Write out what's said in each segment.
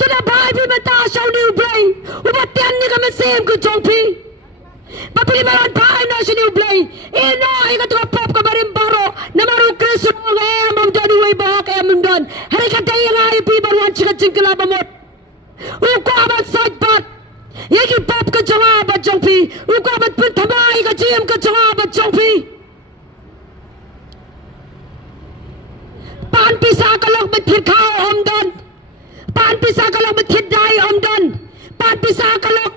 तो ना भाई भी मैं ताशाव नहीं उबलाई उबत्यान ने का मैं सेम को चौंपी papili maran भाई ना शनि उबलाई ए ना एक तो पॉप का बारे में बारो नमारू क्रिस रोगे हम जानी वही बाक हम डन हरे का day yang I P baru चिका चिंकला बमोट उको amat साइड बात ये की पॉप का जवाब चौंपी उको amat pun थमाई का जीएम का जवाब चौंपी पान पिसा का लोग में फिर खाओ हम डन पान पिसा का लोग में फिर दाई हम डन पान पिसा का लोग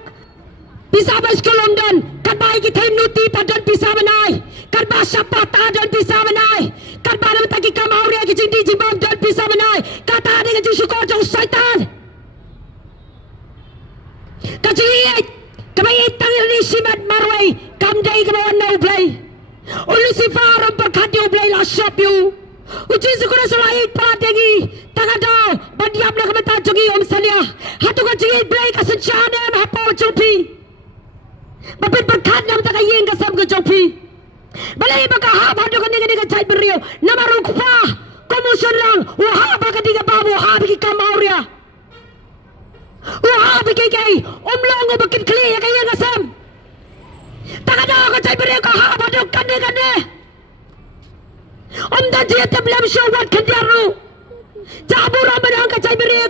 पिसा बस के लोग डन करबाई की थे नुती पटन पिसा बनाए करबा शपा ताजन पिसा बनाए करबा ने तकी कम और की जिंदगी जिबाम डन पिसा बनाए कता ने के जिसको जो शैतान कजी कबई तंगली सिमत मारवाई कम दई के वन उबलाई उलिसिफार पर खाते उबलाई ला शॉप यू uji segera selain paradegi tagada badiam nak mata jogi om salia hatu ka jigi break asenchane am hapa chopi babit berkat nam ta yeng ka sam ka chopi balai baka ha badu ka ni ka chai berio namaru kwa komusion lang wa ha baka diga babu ha biki kamauria wa ha biki kai om long bakit kli ka yeng ka sam tagada ka chai berio ka ha badu kan ne Om dah dia tak belum show buat kendiaru. Cabur orang menang kacai beri.